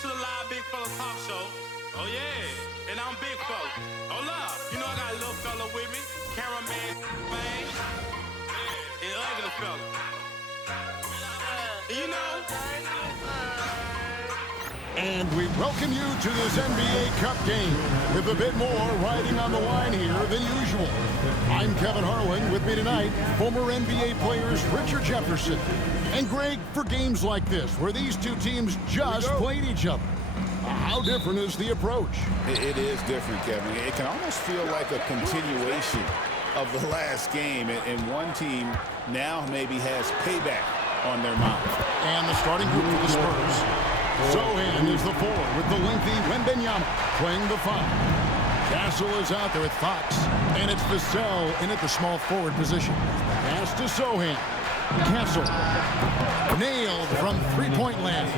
to the live Big Fella Talk Show. Oh yeah, and I'm Big Fella. Hold up, you know I got a little fella with me, cameraman, man. Yeah, ugly fella. You know. And we welcome you to this NBA Cup game with a bit more riding on the line here than usual. I'm Kevin Harlan. With me tonight, former NBA players Richard Jefferson and Greg. For games like this, where these two teams just played each other, how different is the approach? It is different, Kevin. It can almost feel like a continuation of the last game, and one team now maybe has payback on their mind. And the starting group for the Spurs. Sohan is the 4 with the lengthy Wembanyama playing the 5. Castle is out there with Fox, and it's Vassell in at the small forward position. Pass to Sohan. Castle nailed from three-point land.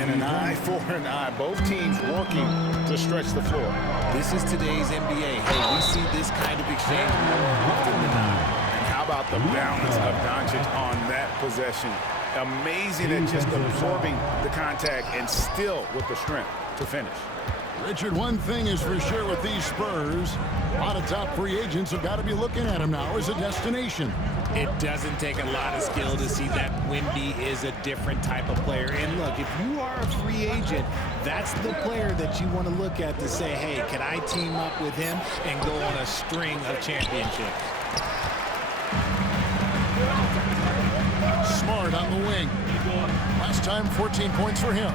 And an eye for an eye. Both teams working to stretch the floor. This is today's NBA. Hey, we see this kind of exchange more often than not. And how about the balance of Doncic on that possession? Amazing at just absorbing the contact and still with the strength to finish. Richard, one thing is for sure with these Spurs, a lot of top free agents have got to be looking at them now as a destination. It doesn't take a lot of skill to see that Wemby is a different type of player. And look, if you are a free agent, that's the player that you want to look at to say, hey, can I team up with him and go on a string of championships? Smart on the wing. Last time, 14 points for him.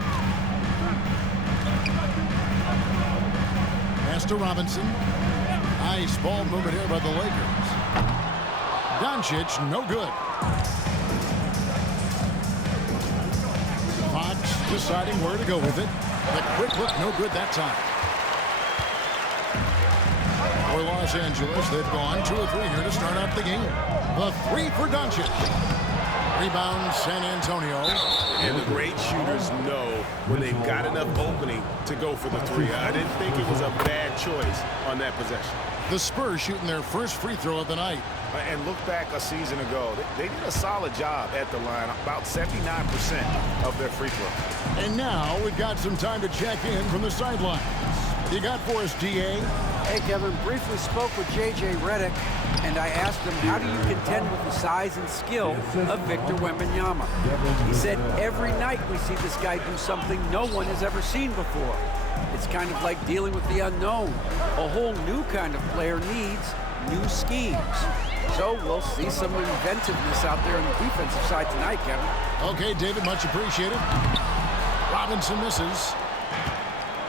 Pass to Robinson. Nice ball movement here by the Lakers. Doncic, no good. Fox deciding where to go with it. The quick look, no good that time. For Los Angeles, they've gone 2 or 3 here to start out the game. The 3 for Doncic. Rebound, San Antonio. And the great shooters know when they've got enough opening to go for the 3. I didn't think it was a bad choice on that possession. The Spurs shooting their first free throw of the night. And look back a season ago. They did a solid job at the line, about 79% of their free throw. And now we've got some time to check in from the sidelines. You got for us, DA? Hey, Kevin, briefly spoke with J.J. Redick, and I asked him, how do you contend with the size and skill of Victor Wembanyama? He said, every night we see this guy do something no one has ever seen before. It's kind of like dealing with the unknown. A whole new kind of player needs new schemes. So we'll see some inventiveness out there on the defensive side tonight, Kevin. Okay, David, much appreciated. Robinson misses.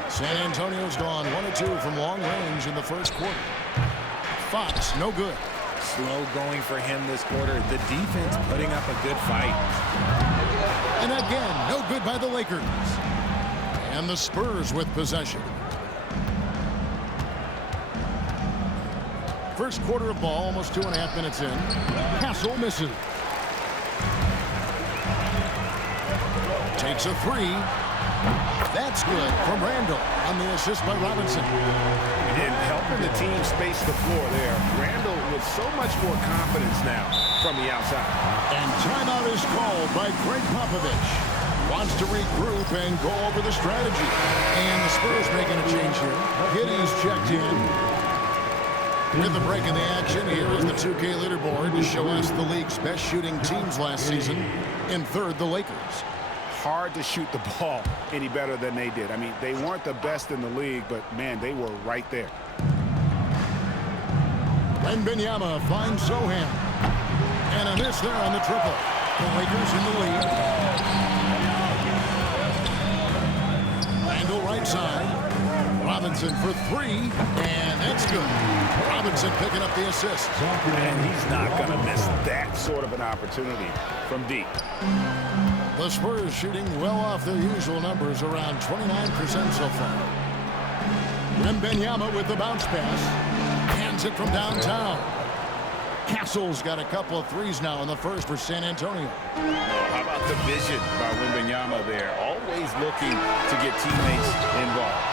San Antonio's gone 1 or 2 from long range in the first quarter. Fox, no good. Slow going for him this quarter. The defense putting up a good fight. And again, no good by the Lakers. And the Spurs with possession. First quarter of ball, almost 2.5 minutes in. Castle misses. Takes a 3. That's good from Randall on the assist by Robinson. And helping the team space the floor there. Randall with so much more confidence now from the outside. And timeout is called by Greg Popovich. Wants to regroup and go over the strategy. And the Spurs making a change here. Giddey's checked in. With the break in the action, here is the 2K leaderboard to show us the league's best shooting teams last season. In third, the Lakers. Hard to shoot the ball any better than they did. I mean, they weren't the best in the league, but, man, they were right there. Wembanyama finds Sohan. And a miss there on the triple. The Lakers in the lead. Randall right side. Robinson for 3, and that's good. Robinson picking up the assist. And he's not going to miss that sort of an opportunity from deep. The Spurs shooting well off their usual numbers, around 29% so far. Wembanyama with the bounce pass. Hands it from downtown. Castle's got a couple of 3s now in the first for San Antonio. Oh, how about the vision by Wembanyama there? Always looking to get teammates involved.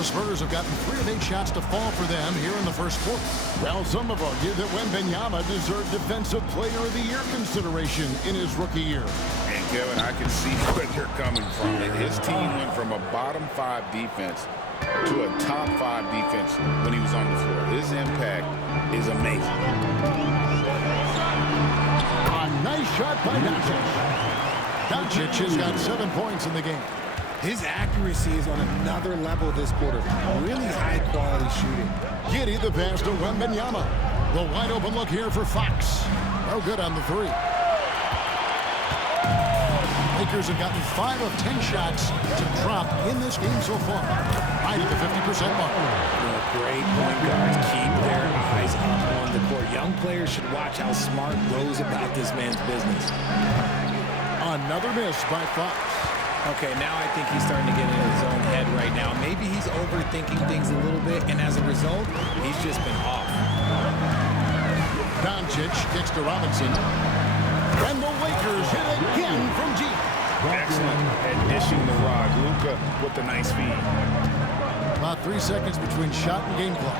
The Spurs have gotten 3 of 8 shots to fall for them here in the first quarter. Well, some have argued that Wembanyama deserved Defensive Player of the Year consideration in his rookie year. And Kevin, I can see where you're coming from. His team went from a bottom 5 defense to a top 5 defense when he was on the floor. His impact is amazing. A nice shot by Doncic. Doncic has got 7 points in the game. His accuracy is on another level this quarter. Really high-quality shooting. Giddey the pass to Wembanyama. The wide open look here for Fox. No good on the 3. Lakers have gotten 5 of 10 shots to drop in this game so far. Right at the 50% mark. Great point guards keep their eyes up on the court. Young players should watch how smart goes about this man's business. Another miss by Fox. Okay, now I think he's starting to get into his own head right now. Maybe he's overthinking things a little bit, and as a result, he's just been off. Doncic kicks to Robinson. And the Lakers hit again from deep. Excellent at dishing the rod. Luka with the nice feed. About 3 seconds between shot and game clock.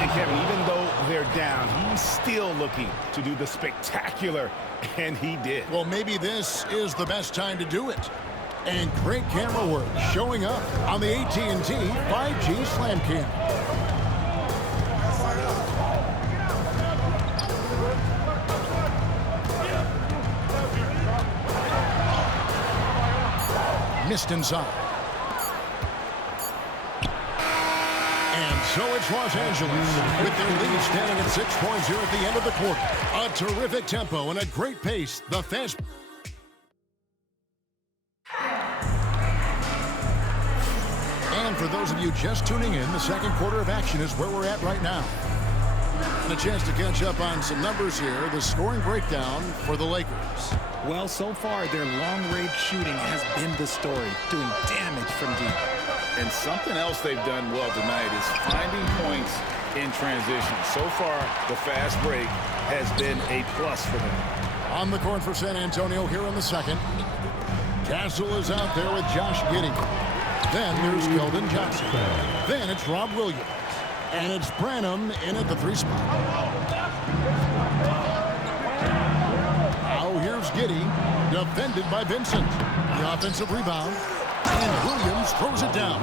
And Kevin, even though they're down, he's still looking to do the spectacular, and he did. Well, maybe this is the best time to do it. And great camera work showing up on the AT&T 5G Slam Cam. Missed inside. And so it's Los Angeles with their lead standing at 6 points here at the end of the quarter. A terrific tempo and a great pace. The fast. And for those of you just tuning in, the second quarter of action is where we're at right now. And a chance to catch up on some numbers here. The scoring breakdown for the Lakers. Well, so far, their long-range shooting has been the story, doing damage from deep. And something else they've done well tonight is finding points in transition. So far, the fast break has been a plus for them. On the court for San Antonio here in the second. Castle is out there with Josh Giddey. Then there's Keldon Johnson. Then it's Rob Williams. And it's Branham in at the 3 spot. Now here's Giddey, defended by Vincent. The offensive rebound. And Williams throws it down.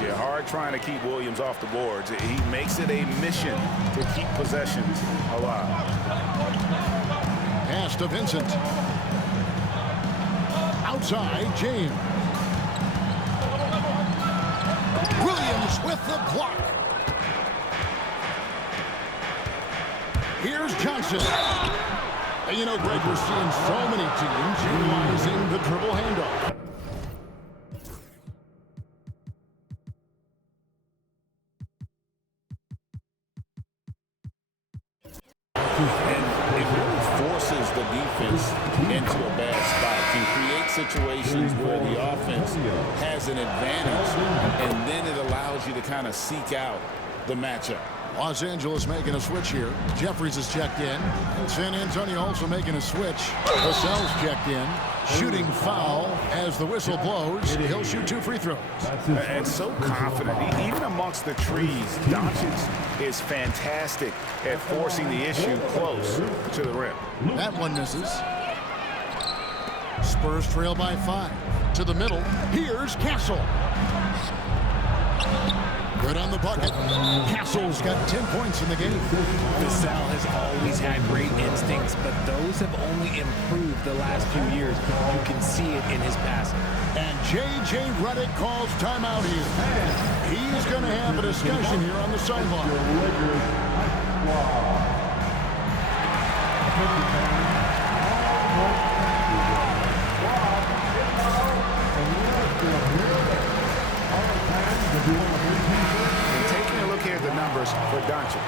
Yeah, hard trying to keep Williams off the boards. He makes it a mission to keep possessions alive. Pass to Vincent. Outside, James. Williams with the block. Here's Johnson. And you know, Greg, we're seeing so many teams utilizing the dribble handoff. And it really forces the defense into a bad spot. Can create situations where the offense has an advantage, and then it allows you to kind of seek out the matchup. Los Angeles making a switch here. Jeffries is checked in. San Antonio also making a switch. Vassell's checked in. Shooting foul as the whistle blows. He'll shoot 2 free throws. And so confident. Even amongst the trees, Doncic is fantastic at forcing the issue close to the rim. That one misses. Spurs trail by 5. To the middle. Here's Castle. Good on the bucket. Castle's got 10 points in the game. Vassell has always had great instincts, but those have only improved the last few years. You can see it in his passing. And J.J. Redick calls timeout here. He's going to have a discussion here on the sideline. Taking a look here at the numbers for Doncic.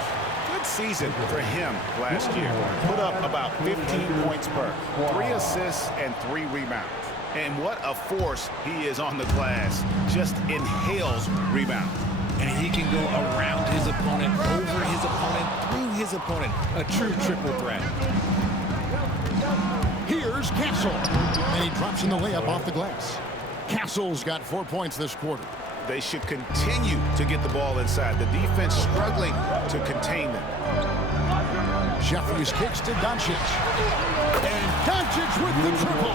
Good season for him last year. Put up about 15 points per, 3 assists and 3 rebounds. And what a force he is on the glass. Just inhales rebounds. And he can go around his opponent, over his opponent, through his opponent. A true triple threat. Here's Castle. And he drops in the layup off the glass. Castle's got 4 points this quarter. They should continue to get the ball inside. The defense struggling to contain them. Jeffries kicks to Doncic. And Doncic with the triple.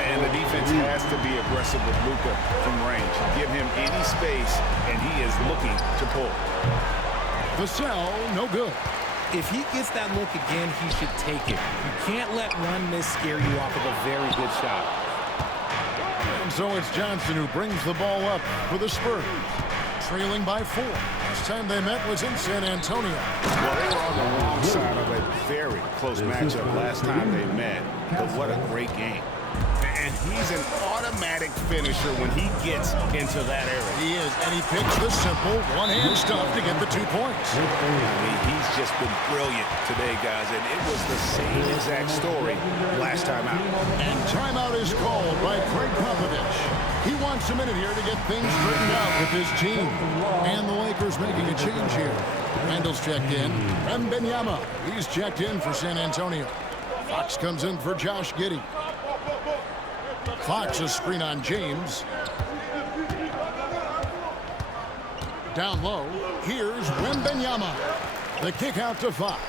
And the defense has to be aggressive with Luka from range. Give him any space, and he is looking to pull. Vassell, no good. If he gets that look again, he should take it. You can't let one miss scare you off of a very good shot. And so it's Johnson who brings the ball up for the Spurs. Trailing by 4. Last time they met was in San Antonio. Well, they were on the wrong side of a very close matchup last time they met. But what a great game. And he's an automatic finisher when he gets into that area. He is, and he picks the simple one-hand stuff to get the 2 points. I mean, he's just been brilliant today, guys, and it was the same exact story last time out. And timeout is called by Craig Popovich. He wants a minute here to get things straightened out with his team. And the Lakers making a change here. Randall's checked in. Wembanyama, he's checked in for San Antonio. Fox comes in for Josh Giddey. Fox, a screen on James. Down low, here's Wembanyama. The kick out to Fox.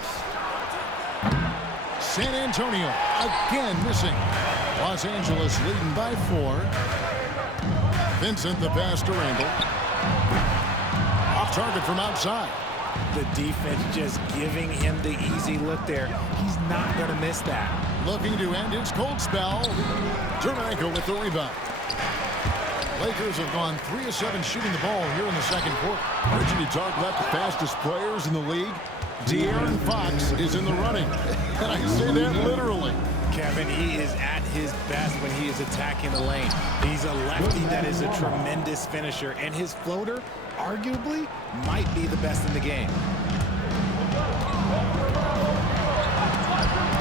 San Antonio again missing. Los Angeles leading by 4. Vincent the pass to Randall. Off target from outside. The defense just giving him the easy look there. He's not going to miss that. Looking to end his cold spell. Jermenko with the rebound. Lakers have gone 3 of 7 shooting the ball here in the second quarter. Heard you talk about the fastest players in the league. De'Aaron Fox is in the running. And I say that literally. Kevin, he is at his best when he is attacking the lane. He's a lefty that is a tremendous finisher, and his floater, arguably, might be the best in the game.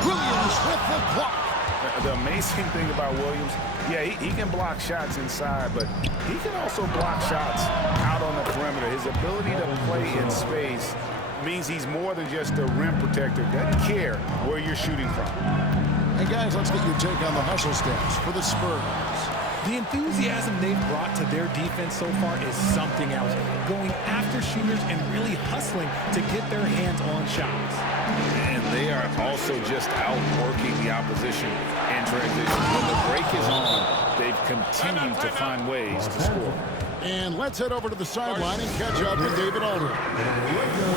Williams with the block. The amazing thing about Williams, yeah, he can block shots inside, but he can also block shots out on the perimeter. His ability to play in space means he's more than just a rim protector. Doesn't care where you're shooting from. Hey, guys, let's get your take on the hustle stats for the Spurs. The enthusiasm they've brought to their defense so far is something else. Going after shooters and really hustling to get their hands on shots. And they are also just outworking the opposition in transition. When the break is on, they've continued to find ways to score. And let's head over to the sideline and catch up with David Aldridge.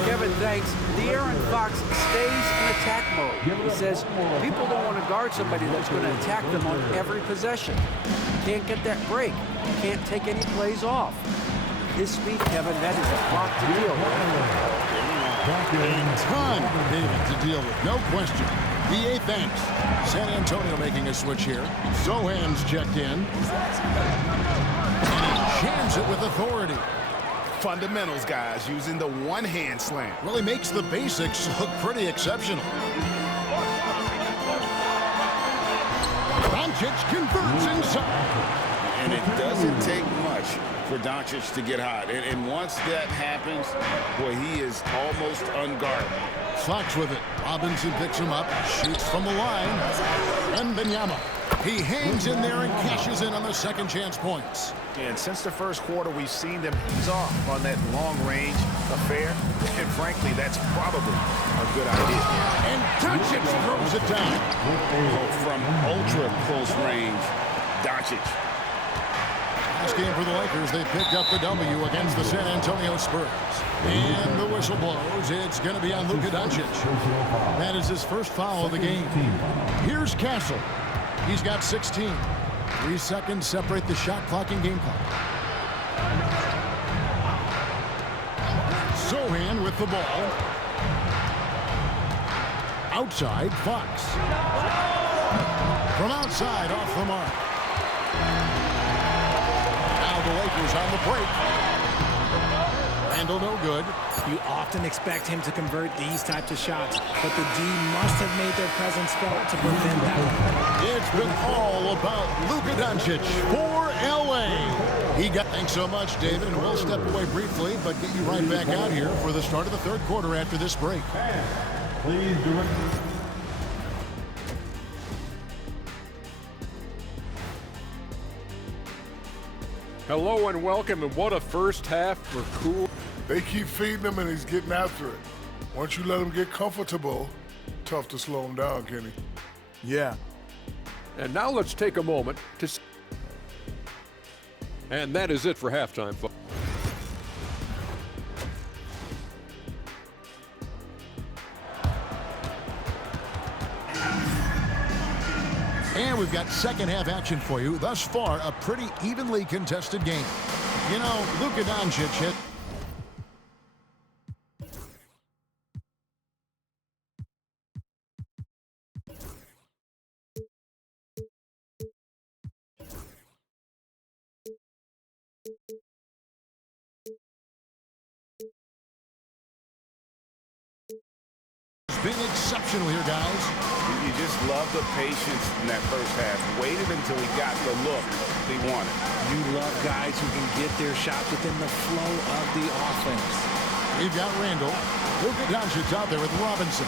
Kevin, thanks. De'Aaron Fox stays in attack mode. He says people don't want to guard somebody that's going to attack them on every possession. Can't get that break. Can't take any plays off. His speed, Kevin, that is a lot to deal with. A ton, David, to deal with, no question. BA thanks. San Antonio making a switch here. Zohan's checked in. Jams it with authority. Fundamentals, guys, using the one-hand slam. Really makes the basics look pretty exceptional. Doncic converts inside. And it doesn't take much for Doncic to get hot. And once that happens, boy, he is almost unguardable. Fox with it. Robinson picks him up, shoots from the line. And Wembanyama. He hangs in there and cashes in on the second chance points. And since the first quarter, we've seen them ease off on that long-range affair. And frankly, that's probably a good idea. And Doncic throws it down. From ultra-close range, Doncic. Last game for the Lakers, they picked up the W against the San Antonio Spurs. And the whistle blows. It's going to be on Luka Doncic. That is his first foul of the game. Here's Castle. He's got 16. 3 seconds separate the shot clock and game clock. Zohan with the ball. Outside, Fox. From outside, off the mark. Now the Lakers on the break. Randall no good. You often expect him to convert these types of shots, but the D must have made their presence felt to prevent that. It's been all about Luka Doncic for LA. Thanks so much, David, and we'll step away briefly, but get you right back out here for the start of the third quarter after this break. Please direct. Hello and welcome, and what a first half for Cool. They keep feeding him and he's getting after it. Once you let him get comfortable, Tough to slow him down, Kenny. Yeah. And now let's take a moment to... And that is it for halftime, folks. And we've got second half action for you. Thus far, a pretty evenly contested game. You know, Luka Doncic hit... been exceptional here, guys. You just love the patience in that first half. Waited until he got the look he wanted. You love guys who can get their shots within the flow of the offense. We've got Randall. Luka Doncic out there with Robinson.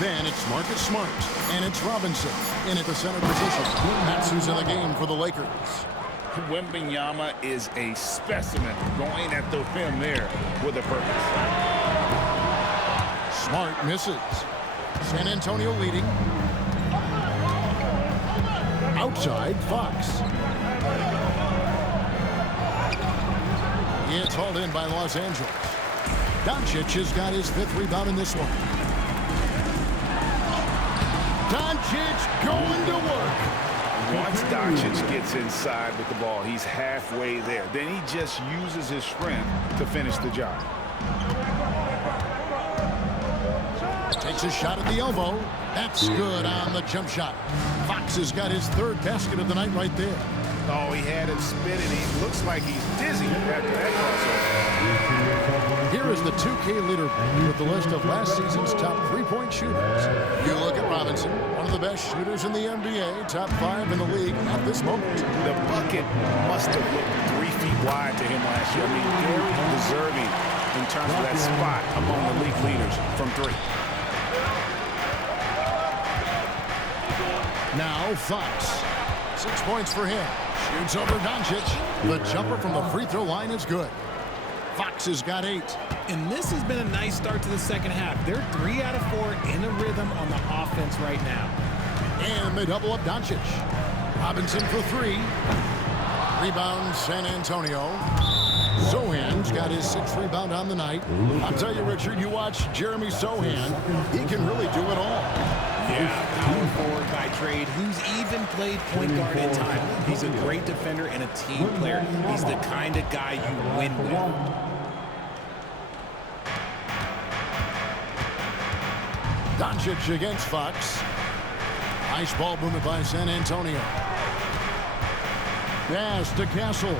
Then it's Marcus Smart. And it's Robinson in at the center position. That's who's in the game for the Lakers. Wembanyama is a specimen going at the rim there with a purpose. Smart misses. San Antonio leading. Outside, Fox. It's hauled in by Los Angeles. Doncic has got his 5th rebound in this one. Doncic going to work. Once Doncic gets inside with the ball, he's halfway there. Then he just uses his strength to finish the job. Takes a shot at the elbow. That's good on the jump shot. Fox has got his 3rd basket of the night right there. Oh, he had him spinning. He looks like he's dizzy after that crossover. Here is the 2K leader with the list of last season's top 3-point shooters. You look at Robinson, one of the best shooters in the NBA, top 5 in the league at this moment. The bucket must have looked 3 feet wide to him last year. I mean, very deserving in terms of that spot among the league leaders from 3. Now Fox. 6 points for him. Shoots over Doncic. The jumper from the free throw line is good. Fox has got 8. And this has been a nice start to the second half. They're 3 out of 4 in a rhythm on the offense right now. And they double up Doncic. Robinson for 3. Rebound San Antonio. Sohan's got his 6th rebound on the night. I'll tell you, Richard, you watch Jeremy Sohan. He can really do it all. Yeah, power forward by trade, who's even played point guard in time. He's a great defender and a team player. He's the kind of guy you win with. Doncic against Fox. Nice ball movement by San Antonio. Pass to Castle.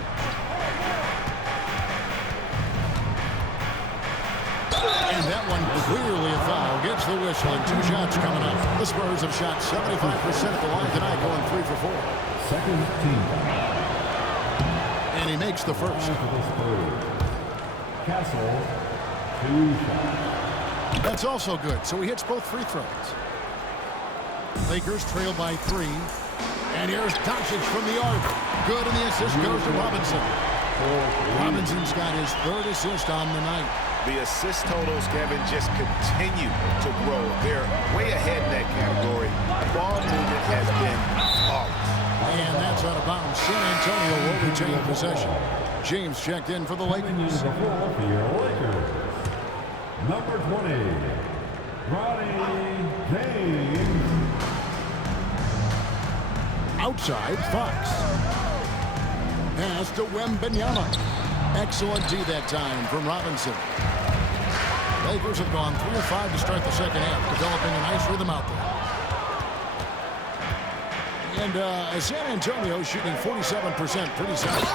And that one clearly a foul. Gets the whistle and 2 shots coming up. The Spurs have shot 75% at the line tonight, going 3 for 4. Second team. And he makes the first. Castle, 2 shots. That's also good. So he hits both free throws. Lakers trail by 3. And here's Doncic from the arc. Good, and the assist goes to Robinson. Robinson's got his 3rd assist on the night. The assist totals, Kevin, just continue to grow. They're way ahead in that category. Ball movement has been flawless. And that's out of bounds. San Antonio will retain possession. James checked in for the Lakers. Number 20, Ronnie James. Outside, Fox. Pass to Wembanyama. Excellent D that time from Robinson. Lakers have gone 3 of 5 to start the second half, developing a nice rhythm out there. And San Antonio shooting 47%, pretty solid.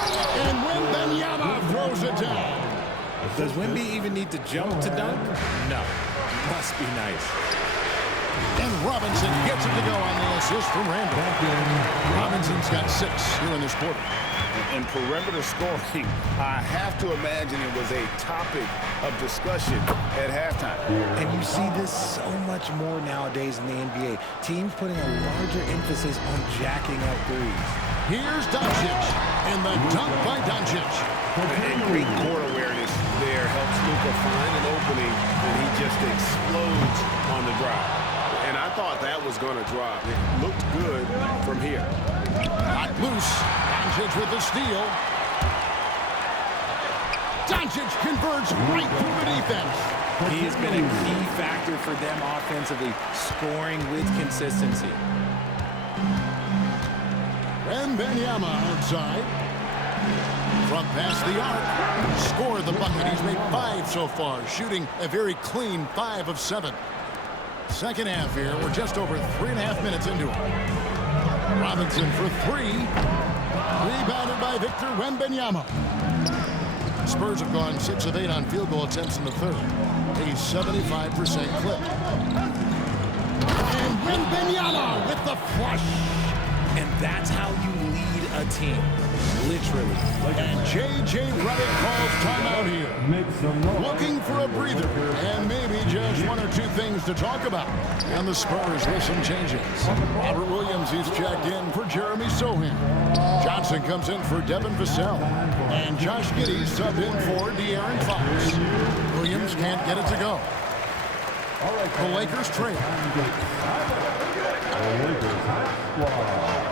And Wembanyama throws it down. Does Wemby even need to jump to dunk? No. Must be nice. And Robinson gets it to go on the assist from Randall. Robinson's got 6 here in this quarter. In perimeter scoring, I have to imagine it was a topic of discussion at halftime. And you see this so much more nowadays in the NBA. Teams putting a larger emphasis on jacking up threes. Here's Doncic, and the dunk by Doncic. And great court awareness there helps Luka find an opening, and he just explodes on the drive. thought that was going to drop. It looked good from here. Not loose. Doncic with the steal. Doncic converts right through the defense. He has been a key factor for them offensively, scoring with consistency. Wembanyama outside. From past the arc. Scored the bucket. He's made 5 so far, shooting a very clean 5 of 7. Second half here. We're just over 3.5 minutes into it. Robinson for 3. Rebounded by Victor Wembanyama. Spurs have gone 6 of 8 on field goal attempts in the third. A 75% clip. And Wembanyama with the flush. And that's how you lead a team, literally. And J.J. Redick calls timeout here. Looking for a breather and maybe just 1 or 2 things to talk about. And the Spurs with some changes. Robert Williams, he's checked in for Jeremy Sohan. Johnson comes in for Devin Vassell. And Josh Giddey subbed in for De'Aaron Fox. Williams can't get it to go. The Lakers trail.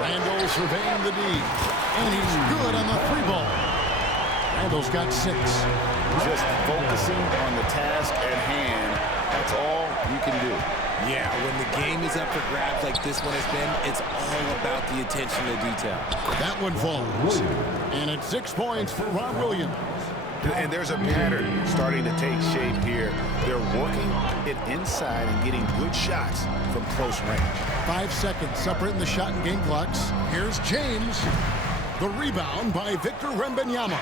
Randall surveying the D. And he's good on the 3-ball. Randall's got 6. Just focusing on the task at hand. That's all you can do. Yeah, when the game is up for grabs like this one has been, it's all about the attention to detail. That one falls. And it's 6 points for Rob Williams. And there's a pattern starting to take shape here. They're working it inside and getting good shots from close range. 5 seconds separating the shot and game clocks. Here's James. The rebound by Victor Wembanyama.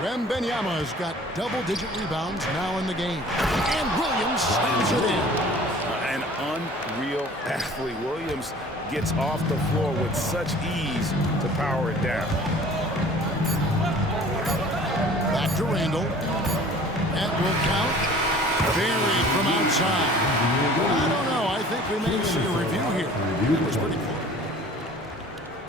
Wembanyama has got double-digit rebounds now in the game. And Williams slams it in. An unreal athlete. Williams gets off the floor with such ease to power it down. Back to Randall. That will count. Buried from outside. I don't know. I think we may see a review here. That was pretty cool.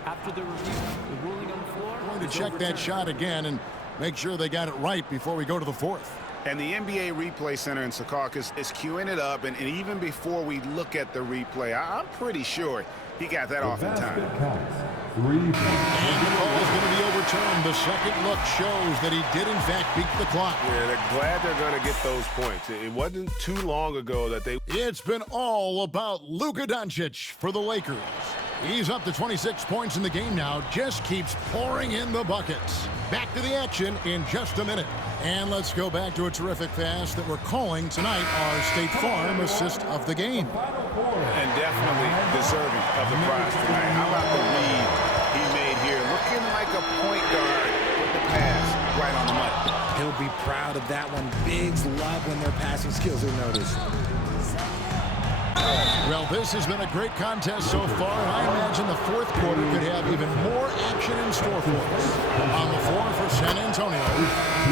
After the review, the ruling on the floor. Going to check that shot again and make sure they got it right before we go to the 4th. And the NBA Replay Center in Secaucus is queuing it up. And even before we look at the replay, I'm pretty sure he got that off in time. And the call is going to be overturned. The second look shows that he did, in fact, beat the clock. Yeah, they're glad they're going to get those points. It wasn't too long ago that they... It's been all about Luka Doncic for the Lakers. He's up to 26 points in the game now. Just keeps pouring in the buckets. Back to the action in just a minute. And let's go back to a terrific pass that we're calling tonight our State Farm assist of the game. And definitely deserving of the prize tonight. How about the read he made here? Looking like a point guard with the pass right on the money. He'll be proud of that one. Bigs love when their passing skills are noticed. Well, this has been a great contest so far, and I imagine the 4th quarter could have even more action in store for us. On the floor for San Antonio,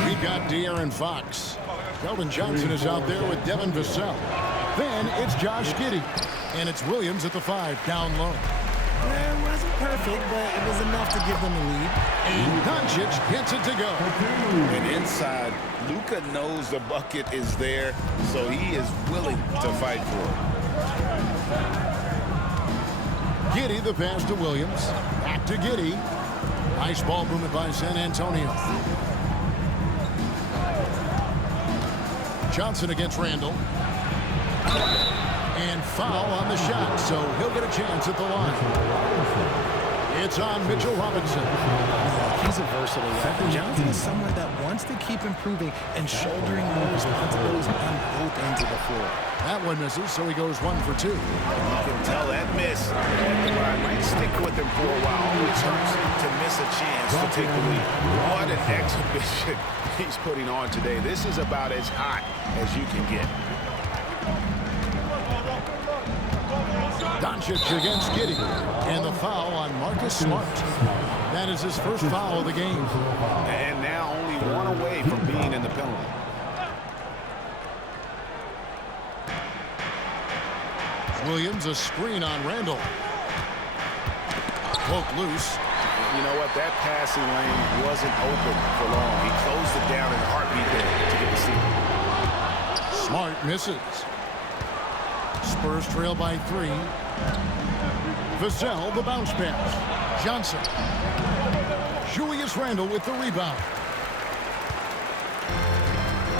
we've got De'Aaron Fox. Keldon Johnson is out there with Devin Vassell. Then it's Josh Giddey, and it's Williams at the 5, down low. It wasn't perfect, but it was enough to give them a lead. And Doncic gets it to go. And inside, Luka knows the bucket is there, so he is willing to fight for it. Giddey, the pass to Williams. Back to Giddey. Nice ball movement by San Antonio. Johnson against Randall. And foul on the shot, so he'll get a chance at the line. It's on Mitchell Robinson. He's a versatile weapon. Johnson is someone that wants to keep improving and shouldering more responsibilities on both ends of the floor. That one misses, so he goes 1 for 2. You can tell that miss might stick with him for a while. It hurts to miss a chance to take the lead. What an exhibition he's putting on today. This is about as hot as you can get. Doncic against Giddey. And the foul on Marcus Smart. That is his first foul of the game. And now only 1 away from being in the penalty. Williams, a screen on Randall. Poke loose. You know what? That passing lane wasn't open for long. He closed it down in a heartbeat there to get the steal. Smart misses. Spurs trail by 3. Vassell, the bounce pass. Johnson. Julius Randle with the rebound.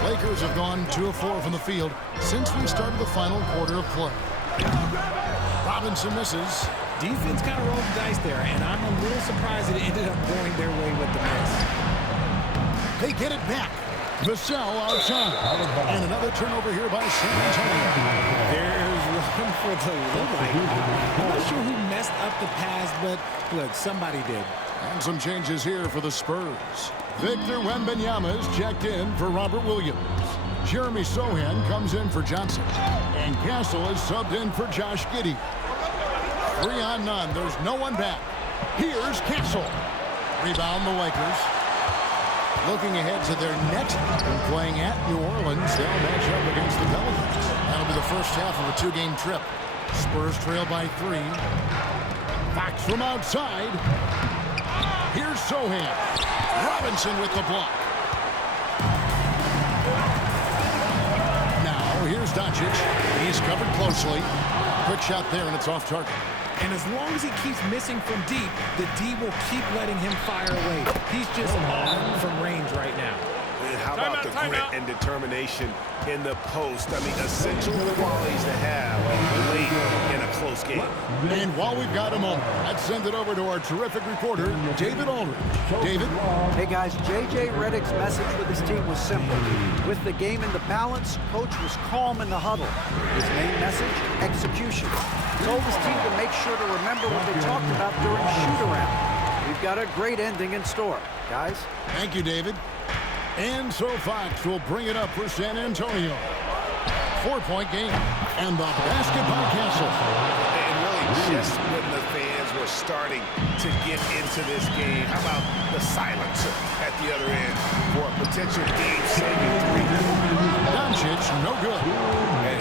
Lakers have gone 2 of 4 from the field since we started the final quarter of play. Robinson misses. Defense kind of rolled the dice there, and I'm a little surprised it ended up going their way with the miss. They get it back. Vassell outside. And another turnover here by San Antonio. There's one for the Lillard. I'm not sure who messed up the pass, but look, somebody did. And some changes here for the Spurs. Victor Wembanyama is checked in for Robert Williams. Jeremy Sohan comes in for Johnson. And Castle is subbed in for Josh Giddey. 3 on none. There's no one back. Here's Castle. Rebound the Lakers. Looking ahead to their next game, playing at New Orleans. They'll match up against the Pelicans. That'll be the first half of a 2-game trip. Spurs trail by 3. Fox from outside. Here's Sohan. Robinson with the block. Now, here's Doncic. He's covered closely. Quick shot there, and it's off target. And as long as he keeps missing from deep, the D will keep letting him fire away. He's just off from range right now. And how about the grit and determination in the post? I mean, essential qualities to have late in a close game. And while we've got a moment, let's send it over to our terrific reporter, David Aldridge. David? Hey, guys, J.J. Redick's message with his team was simple. With the game in the balance, coach was calm in the huddle. His main message, execution. Told his team to make sure to remember what they talked about during shoot-around. We've got a great ending in store, guys. Thank you, David. And so Fox will bring it up for San Antonio. 4-point game. And the basket by Castle. And really just when the fans were starting to get into this game, how about the silencer at the other end for a potential game-saving 3? Doncic, no good.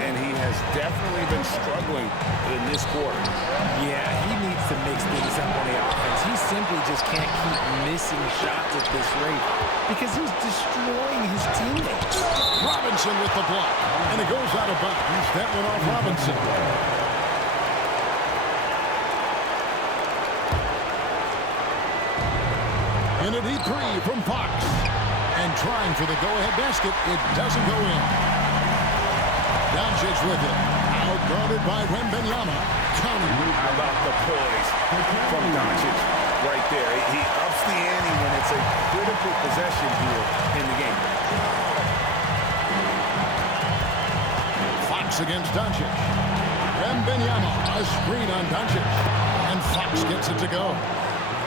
And he has definitely been struggling in this quarter. Yeah, he needs to mix things up on the offense. He simply just can't keep missing shots at this rate because he's destroying his teammates. Robinson with the block. And it goes out of bounds. That went off Robinson. And a deep 3 from Fox. And trying for the go-ahead basket. It doesn't go in. Doncic with it. Outguarded by Wembanyama. Counter. How about the poise from Doncic right there? He ups the ante when it's a critical possession here in the game. Fox against Doncic. Wembanyama. A screen on Doncic. And Fox gets it to go.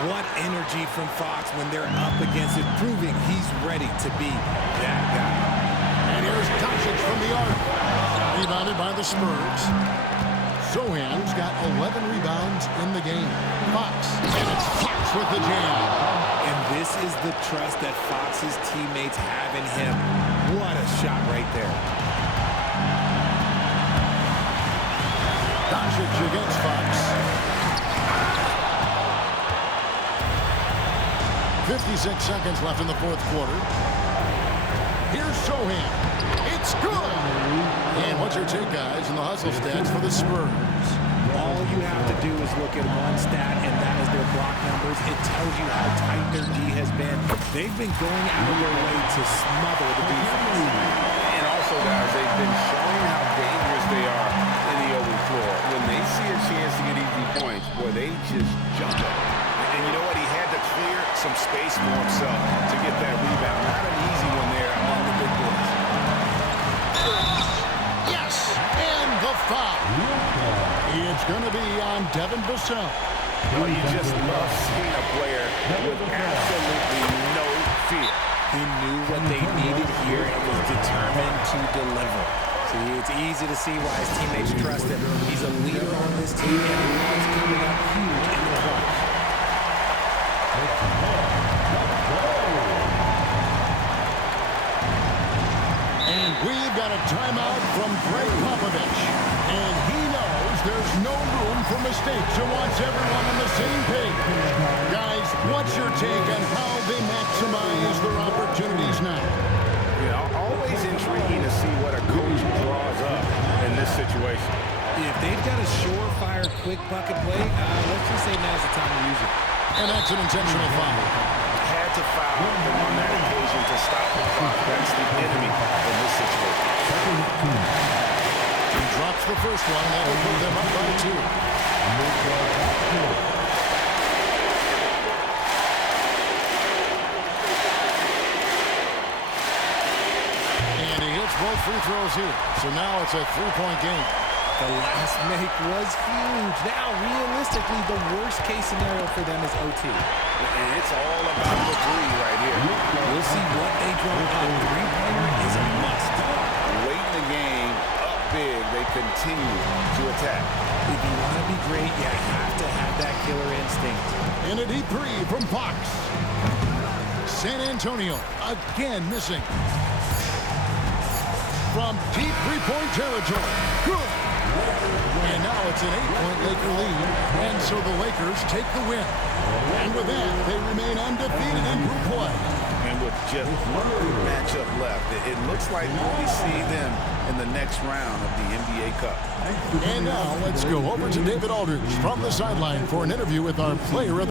What energy from Fox when they're up against it, proving he's ready to be that guy. And here's Doncic from the arc. Rebounded by the Spurs. Sohan's got 11 rebounds in the game. Fox. And it's Fox with the jam. And this is the trust that Fox's teammates have in him. What a shot right there. Doncic against Fox. 56 seconds left in the fourth quarter. Here's Sohan. It's good. And what's your take, guys, in the hustle stats for the Spurs? All you have to do is look at one stat, and that is their block numbers. It tells you how tight their D has been. They've been going out of their way to smother the defense. And also, guys, they've been showing how dangerous they are in the open floor. When they see a chance to get easy points, boy, they just jump up. And you know what? He had to clear some space for himself to get that rebound. Not an easy one there among the big boys. Yes, and the foul. It's going to be on Devin Vassell. Well, you just love seeing a player with absolutely no fear. He knew what they needed here and was determined to deliver. See, it's easy to see why his teammates trust him. He's a leader on this team, and he's coming up huge in the clutch. And we've got a timeout from Greg Popovich. And he knows there's no room for mistakes and wants everyone on the same page. Guys, what's your take on how they maximize their opportunities now? Yeah, always intriguing to see what a coach draws up in this situation. If they've got a surefire, quick bucket play, let's just say now's the time to use it. And that's an intentional foul. Had to foul him on that occasion to stop the clock. That's the enemy in this situation. He drops the first one, and that'll put them up by 2. And he hits both free throws here. So now it's a 3-point game. The last make was huge. Now, realistically, the worst-case scenario for them is OT. And it's all about the three right here. We'll see what they draw up. Three-pointer is a must. Late in the game, up big, they continue to attack. If you want to be great, you have to have that killer instinct. In a deep three from Fox. San Antonio again missing. From deep three-point territory. Good. And now it's an 8-point Laker lead. And so the Lakers take the win. And with that, they remain undefeated in group play. And with just one matchup left, it looks like we'll be seeing them in the next round of the NBA Cup. And now let's go over to David Aldridge from the sideline for an interview with our player of the